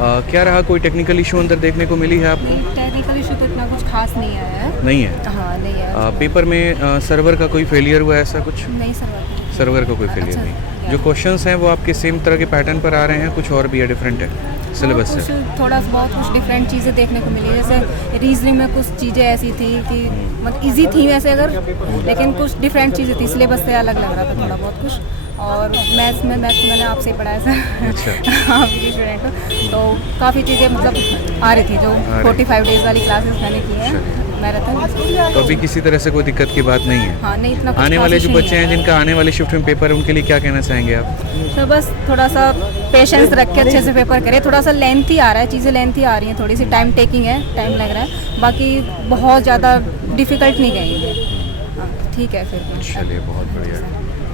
क्या रहा, कोई टेक्निकल इशू अंदर देखने को मिली है आपको? टेक्निकल इशू तो इतना कुछ खास नहीं आया है। नहीं है? हाँ नहीं है। पेपर में सर्वर का कोई फेलियर हुआ ऐसा कुछ? नहीं सर्वर का कोई फेलियर नहीं। जो क्वेश्चंस हैं वो आपके सेम तरह के पैटर्न पर आ रहे हैं, कुछ और भी है डिफरेंट है सिलेबस से? थोड़ा बहुत कुछ डिफरेंट चीज़ें देखने को मिली, जैसे रीजनिंग में कुछ चीज़ें ऐसी थी कि मतलब इजी थी वैसे अगर, लेकिन कुछ डिफरेंट चीज़ें थी, सिलेबस से अलग लग रहा था थोड़ा बहुत कुछ। और मैथ्स मैंने आपसे ही पढ़ाया सर। अच्छा। आप भी स्टूडेंट हो तो काफ़ी चीज़ें मतलब आ रही थी, जो 45 डेज़ वाली क्लासेस मैंने की है मैराथन। तो अभी किसी तरह से कोई दिक्कत की बात नहीं है? हाँ नहीं, इतना आने वाले जो बच्चे हैं जिनका आने वाले शिफ्ट में पेपर है उनके लिए क्या कहना चाहेंगे आप? तो बस थोड़ा सा पेशेंस रख के अच्छे से पेपर करें। थोड़ा सा लेंथी आ रहा है, चीज़ें लेंथी आ रही हैं, थोड़ी सी टाइम टेकिंग है, टाइम लग रहा है, बाकी बहुत ज़्यादा डिफ़िकल्ट नहीं कहेंगे। हाँ ठीक है फिर। चलिए बहुत बढ़िया।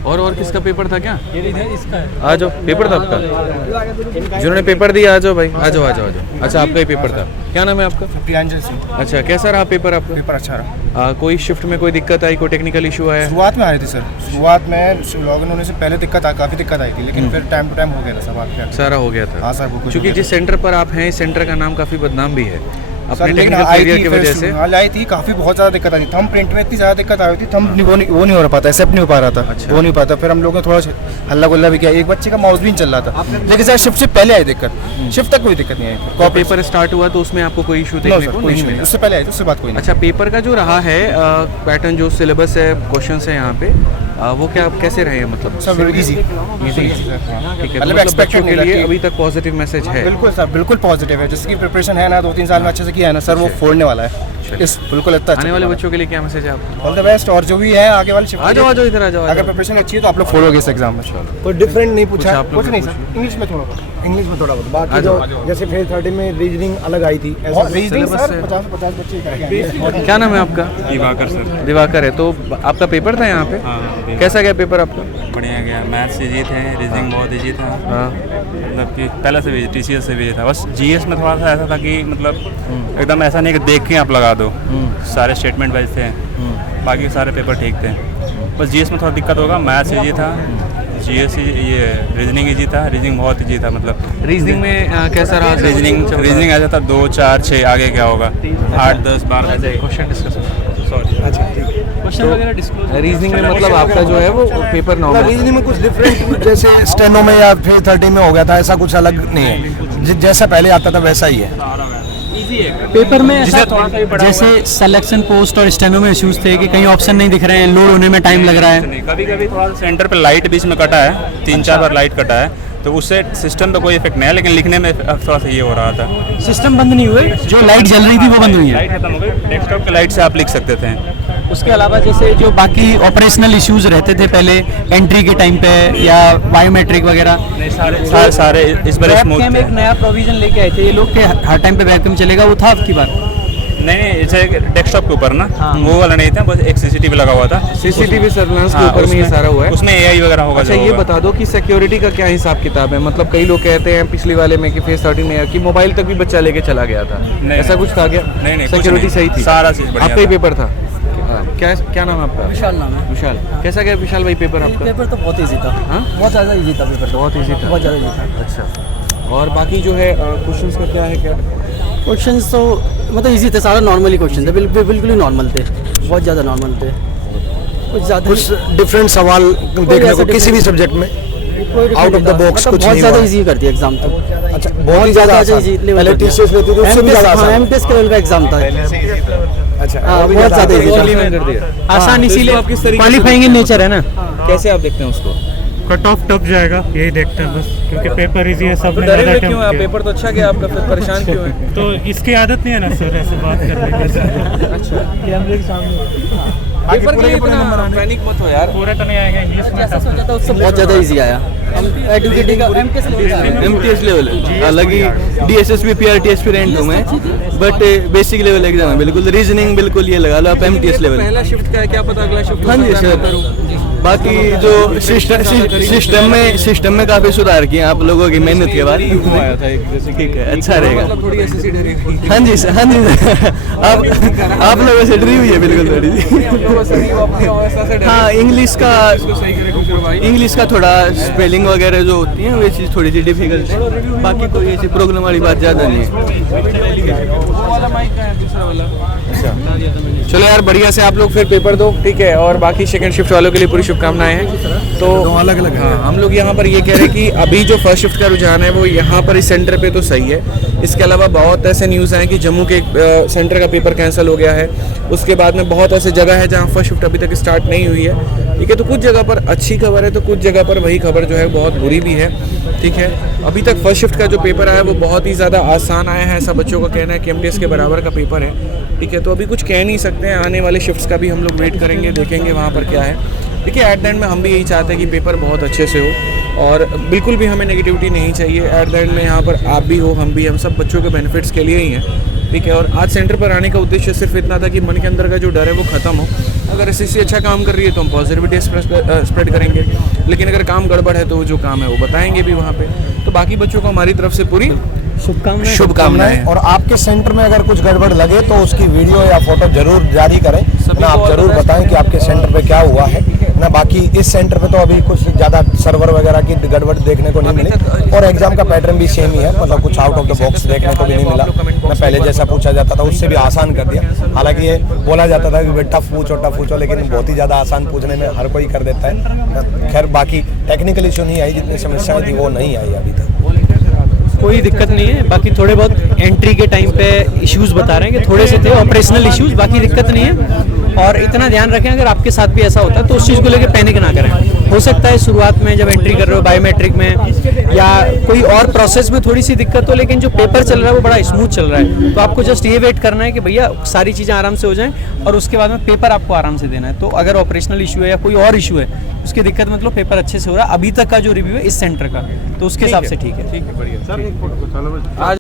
और किसका पेपर था क्या? इसका आ जाओ, पेपर था आपका? जिन्होंने पेपर दिया आ जाओ भाई, आ जाओ। अच्छा आपका ही पेपर था, क्या नाम है आपका? प्रियांजल सिंह। अच्छा, कैसा रहा पेपर आपका? पेपर अच्छा रहा। कोई शिफ्ट में कोई दिक्कत आई, कोई टेक्निकल इशू आया? शुरुआत में आई थी सर, शुरुआत में लॉगिन होने से पहले काफ़ी दिक्कत आई थी, लेकिन फिर टाइम टू टाइम हो गया था सब आपके। सारा हो गया था? हाँ सर, वो क्योंकि जिस सेंटर पर आप हैं इस सेंटर का नाम काफ़ी बदनाम भी है अपने लेकिन टेक्निकल फेलियर की वजह से। आई थी, काफ़ी बहुत ज़्यादा दिक्कत आई थी। थंब प्रिंट में इतनी ज़्यादा दिक्कत आई थी, थंब वो नहीं हो पाता, एक्सेप्ट नहीं हो पा रहा था। अच्छा। वो नहीं पाता, फिर हम लोगों ने थोड़ा हल्ला गुल्ला भी किया, एक बच्चे का माउस भी नहीं चल रहा था, लेकिन सर शिफ्ट से पहले आई दिक्कत, शिफ्ट तक कोई दिक्कत नहीं आई। तो पेपर स्टार्ट हुआ तो उसमें आपको कोई इशू देखने को नहीं मिला? उससे पहले आई, उससे बात कोई नहीं। अच्छा, पेपर का जो रहा है पैटर्न, जो सिलेबस है, क्वेश्चन है यहाँ पे, वो क्या कैसे रहे हैं? मतलब सब इजी ठीक है, मतलब मतलब बच्चों के लिए अभी तक पॉजिटिव मैसेज है? बिल्कुल सर, बिल्कुल पॉजिटिव है। जिसकी प्रिपरेशन है ना 2-3 साल में अच्छे से किया है ना सर, वो फोड़ने वाला है इस बिल्कुल। आने वाले बच्चों के लिए क्या मैसेज है आपका? ऑल द बेस्ट, और जो भी है आगे वाले शिफ्ट आ जाओ इधर आ जाओ। अगर प्रिपरेशन अच्छी है तो आप लोग फोड़ोगे इस एग्जाम में। कोई डिफरेंट नहीं पूछा? कुछ नहीं सर, इंग्लिश में थोड़ा बहुत। बाकी जो जैसे फेज 30 में रीजनिंग अलग आई थी, ऐसा रीजनिंग सर 50 बच्चे। क्या नाम है आपका? दिवाकर सर। दिवाकर है। तो आपका पेपर था यहाँ पे? हाँ, कैसा गया पेपर आपका? बढ़िया गया। मैथ्स इजी थे, रीजनिंग बहुत इजी था। हाँ, मतलब कि पहले से भी TCS से भी था, बस GS में थोड़ा सा ऐसा था कि मतलब एकदम ऐसा नहीं कि देख के आप लगा दो, सारे स्टेटमेंट वाइज थे, बाकी सारे पेपर ठीक थे। बस GS में थोड़ा दिक्कत होगा। मैथ्स इजी था, GS ये रीजनिंग इजी था, रीजनिंग बहुत इजी था। मतलब रीजनिंग में कैसा रहा? रीजनिंग ऐसा था 2, 4, 6 आगे क्या होगा, 8, 10, 12 क्वेश्चन डिस्कस। सॉरी। क्वेश्चन वगैरह डिस्क्लोज। रीजनिंग में मतलब आपका जो है वो पेपर नॉर्मल? रीजनिंग में कुछ डिफरेंट जैसे स्टेनो में या फेज 30 में हो गया था, ऐसा कुछ अलग नहीं है, जैसा पहले आता था वैसा ही है। पेपर में ऐसा जैसे सिलेक्शन पोस्ट और स्टेनो में इश्यूज थे कि कहीं ऑप्शन नहीं दिख रहे हैं, लोड होने में टाइम लग रहा है। कभी कभी थोड़ा सा सेंटर पे लाइट बीच में कटा है, 3-4 बार लाइट कटा है, तो उससे सिस्टम पे कोई इफेक्ट नहीं है, लेकिन लिखने में थोड़ा सा ये हो रहा था। सिस्टम बंद नहीं हुए, जो लाइट जल रही थी वो बंद हुई है। लाइट खत्म हो गई, डेस्कटॉप के लाइट से आप लिख सकते थे। उसके अलावा जैसे जो बाकी ऑपरेशनल इश्यूज रहते थे पहले एंट्री के टाइम पे या बायोमेट्रिक वगैरह, सारे इस बार स्मूथ थे। एक नया प्रोविजन लेके आए थे ये लोग के हर टाइम पे वैक्यूम चलेगा, वो था आपकी बार? नहीं, इसे डेस्कटॉप के ऊपर ना, वो वाला नहीं था, बस एक CCTV लगा हुआ था। CCTV सर्विलांस के ऊपर में ये सारा हुआ है। उसमें AI वगैरह होगा। अच्छा, ये बता दो कि सिक्योरिटी का क्या हिसाब किताब है? मतलब कई लोग कहते हैं पिछली वाले में कि फेज 30 में कि मोबाइल तक भी बच्चा लेके चला गया था, ऐसा कुछ था क्या? नहीं, सिक्योरिटी सही थी, सारा चीज बढ़िया। आपका ही पेपर था? क्या नाम है आपका? विशाल नाम है। विशाल, कैसा गया विशाल भाई पेपर आपका? पेपर तो बहुत ईजी था। हाँ, बहुत ज़्यादा ईजी था पेपर, बहुत ईजी था, बहुत ज़्यादा ईजी था। अच्छा, और बाकी जो है क्वेश्चंस का क्या है? क्या क्वेश्चंस तो मतलब इजी थे, सारा नॉर्मली क्वेश्चन थे, बिल्कुल ही नॉर्मल थे, बहुत ज़्यादा नॉर्मल थे। कुछ ज़्यादा कुछ डिफरेंट सवाल देखने को किसी भी सब्जेक्ट में आउट ऑफ द बॉक्स कुछ बहुत नहीं ज़्यादा हुआ। इजी कर दिया एग्जाम तो। अच्छा, बहुत ही ज़्यादा इजी पहले TCS लेते थे उससे भी ज़्यादा आसान। MTS के लेवल का एग्जाम था। अच्छा, हाँ, बहुत ज़्यादा इजी था, आसान इसीलिए क्वालिफाइंग इन नेचर है ना। कैसे आप देखते हैं उसको? कट ऑफ टफ जाएगा, यही देखते हैं बस, क्योंकि पेपर इजी है, सब में डरे ज़्यादा हुए क्यों हैं आप? attempt पेपर तो अच्छा गया आपका, फिर परेशान क्यों हैं? किए। तो इसकी आदत नहीं है ना सर ऐसे बात करने की। अच्छा, कैमरे के सामने पेपर के लिए इतना पैनिक मत हो यार। पूरा तो नहीं आएगा, इंग्लिश में जैसा सोचा था उससे बहुत ज़्यादा इजी आया। हम एडुकेटिंग MTS लेवल है, हालांकि DSSP PRT एस्पिरेंट हूँ मैं, बट बेसिक लेवल एग्जाम है बिल्कुल। रीजनिंग बिल्कुल ये लगा लो आप MTS लेवल। पहला शिफ्ट का है, क्या पता अगला शिफ्ट? हाँ जी सर, बाकी जो सिस्टम में काफी सुधार किए आप लोगों की मेहनत के बाद। ठीक है, अच्छा रहेगा। थोड़ी एसएससी डरी हुई हाँ जी हाँ जी आप लोगों से डरी हुई है बिल्कुल थोड़ी सी। हाँ, इंग्लिश का थोड़ा स्पेलिंग वगैरह जो होती है वो चीज़ थोड़ी सी डिफिकल्ट है, बाकी कोई ऐसी प्रॉब्लम वाली बात ज़्यादा नहीं है। चलो यार, बढ़िया से आप लोग फिर पेपर दो, ठीक है। और बाकी सेकंड शिफ्ट वालों के लिए पूरी शुभकामनाएं हैं। तो अलग अलग हाँ, हम लोग यहाँ पर ये कह रहे हैं कि अभी जो फर्स्ट शिफ्ट का रुझान है वो यहाँ पर इस सेंटर पे तो सही है। इसके अलावा बहुत ऐसे न्यूज़ आए कि जम्मू के सेंटर का पेपर कैंसिल हो गया है। उसके बाद में बहुत ऐसे जगह है जहाँ फर्स्ट शिफ्ट अभी तक स्टार्ट नहीं हुई है, ठीक है। तो कुछ जगह पर अच्छी खबर है तो कुछ जगह पर वही खबर जो है बहुत बुरी भी है, ठीक है। अभी तक फर्स्ट शिफ्ट का जो पेपर आया है वो बहुत ही ज़्यादा आसान आया है, ऐसा बच्चों का कहना है कि एमटीएस के बराबर का पेपर है, ठीक है। तो अभी कुछ कह नहीं सकते हैं, आने वाले शिफ्ट्स का भी हम लोग वेट करेंगे, देखेंगे वहाँ पर क्या है। देखिए, एट द एंड में हम भी यही चाहते हैं कि पेपर बहुत अच्छे से हो और बिल्कुल भी हमें नेगेटिविटी नहीं चाहिए। एट द एंड में यहाँ पर आप भी हो, हम भी, हम सब बच्चों के बेनिफिट्स के लिए ही हैं, ठीक है। और आज सेंटर पर आने का उद्देश्य सिर्फ इतना था कि मन के अंदर का जो डर है वो ख़त्म हो। अगर एसएससी अच्छा काम कर रही है तो हम पॉजिटिविटी स्प्रेड करेंगे, लेकिन अगर काम गड़बड़ है तो जो काम है वो बताएंगे भी वहाँ पे। तो बाकी बच्चों को हमारी तरफ से पूरी शुभकामनाएं। और आपके सेंटर में अगर कुछ गड़बड़ लगे तो उसकी वीडियो या फोटो जरूर जारी करें ना, आप जरूर बताएं कि आपके सेंटर पे क्या हुआ है ना। बाकी इस सेंटर पे तो अभी कुछ ज़्यादा सर्वर वगैरह की गड़बड़ देखने को नहीं मिली और एग्जाम का पैटर्न भी सेम ही है, मतलब कुछ आउट ऑफ द बॉक्स देखने को भी नहीं मिला ना। पहले जैसा पूछा जाता था उससे भी आसान कर दिया, हालांकि ये बोला जाता था कि टफ पूछो, लेकिन बहुत ही ज़्यादा आसान पूछने में हर कोई कर देता है। खैर, बाकी टेक्निकल इशू नहीं आई, जितनी समस्याएं थी वो नहीं आई अभी तक। कोई दिक्कत नहीं है। बाकी थोड़े बहुत एंट्री के टाइम पे इश्यूज बता रहे हैं कि थोड़े से थे ऑपरेशनल इश्यूज, बाकी दिक्कत नहीं है। और इतना ध्यान रखें, अगर आपके साथ भी ऐसा होता है तो उस चीज़ को लेकर पैनिक ना करें। हो सकता है शुरुआत में जब एंट्री कर रहे हो बायोमेट्रिक में या कोई और प्रोसेस में थोड़ी सी दिक्कत हो, लेकिन जो पेपर चल रहा है वो बड़ा स्मूथ चल रहा है। तो आपको जस्ट ये वेट करना है कि भैया सारी चीज़ें आराम से हो जाएं और उसके बाद में पेपर आपको आराम से देना है। तो अगर ऑपरेशनल इशू है या कोई और इशू है उसकी दिक्कत मतलब पेपर अच्छे से हो रहा है। अभी तक का जो रिव्यू है इस सेंटर का, तो उसके हिसाब से ठीक है। ठीक है, बढ़िया।